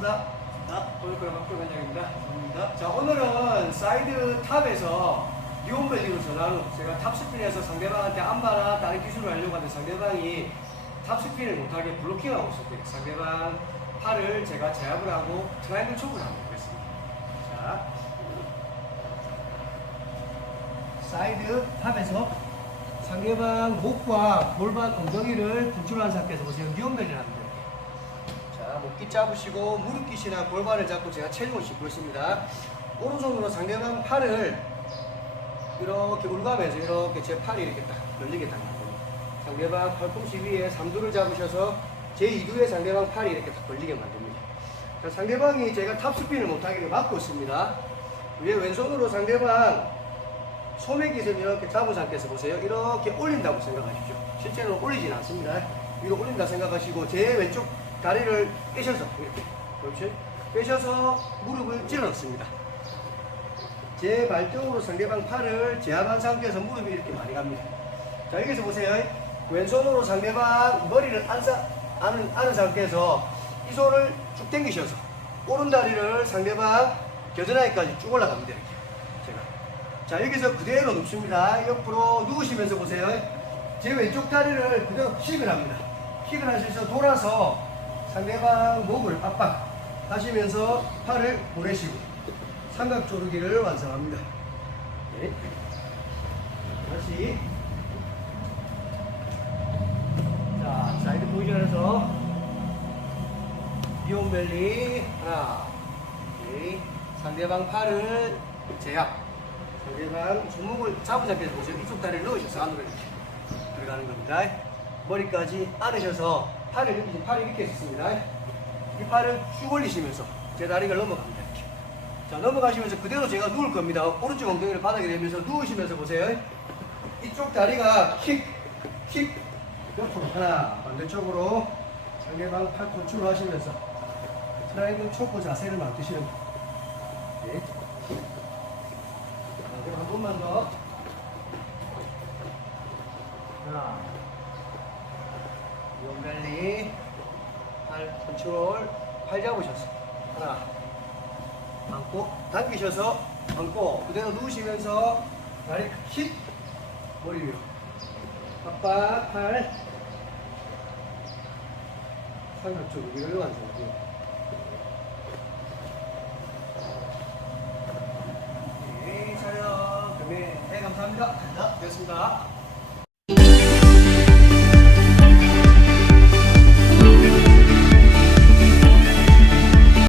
프로그램 학교 관장입니다. 감사합니다. 자, 오늘은 사이드 탑에서 뉴온밸리로 전환 후 제가 탑스핀에서 상대방한테 안마나 다른 기술을 하려고 하는데 상대방이 탑스핀을 못하게 블로킹하고 있을 때 상대방 팔을 제가 제압을 하고 트라이앵글 촉을 하고 있겠습니다. 자, 사이드 탑에서 상대방 목과 골반 엉덩이를 분출한 상태에서 보세요. 뉴온밸리를 합니다. 자, 목기 잡으시고 무릎 기시나 골반을 잡고 제가 체중을 싣고 있습니다. 오른손으로 상대방 팔을 이렇게 울감해서 이렇게 제 팔이 이렇게 딱 열리게 딱 만듭니다. 상대방 팔꿈치 위에 삼두를 잡으셔서 제 2두에 상대방 팔이 이렇게 딱 걸리게 만듭니다. 자, 상대방이 제가 탑스핀을 못하게 막고 있습니다. 위에 왼손으로 상대방 소매깃을 이렇게 잡은 상태에서 보세요. 이렇게 올린다고 생각하십시오. 실제로는 올리진 않습니다. 위로 올린다 생각하시고 제 왼쪽 다리를 빼셔서 이렇게 그렇지? 빼셔서 무릎을 찔렀습니다. 제 발등으로 상대방 팔을 제압한 상태에서 무릎이 이렇게 많이 갑니다. 자 여기서 보세요. 왼손으로 상대방 머리를 안싸, 안은, 안은 상태에서 이 손을 쭉 당기셔서 오른 다리를 상대방 겨드랑이까지 쭉 올라갑니다. 이렇게 제가. 자 여기서 그대로 눕습니다. 옆으로 누우시면서 보세요. 제 왼쪽 다리를 그대로 킥을 합니다. 킥을 하셔서 돌아서 상대방 목을 압박 하시면서 팔을 보내시고 삼각 조르기를 완성합니다. 네. 다시 자 사이드 포지션에서 이온벨리 하나 둘 상대방 팔을 제압 상대방 손목을 잡은 상태에서 보세요 이쪽 다리를 넣으셔서 안으로 이렇게 들어가는 겁니다 머리까지 안으셔서 팔을 지금 팔이 이렇게 있습니다. 이 팔을 쭉 올리시면서 제 다리가 넘어갑니다. 이렇게 자 넘어가시면서 그대로 제가 누울 겁니다. 오른쪽 엉덩이를 바닥에 대면서 누우시면서 보세요. 이쪽 다리가 킥, 킥 옆으로 하나 반대쪽으로 상대방 팔 컨트롤 하시면서 트라이앵글 초코 자세를 만드시는 거예요 네. 자, 그럼 한 번만 더 하나 용달리 팔 컨트롤 팔 잡으셔서 하나 안고 당기셔서 안고 그대로 누우시면서 다리 킥 머리 위로 압박 팔 삼각조 위를 완성합니다 네, 촬영. 그러면 네, 감사합니다. 자, 됐습니다.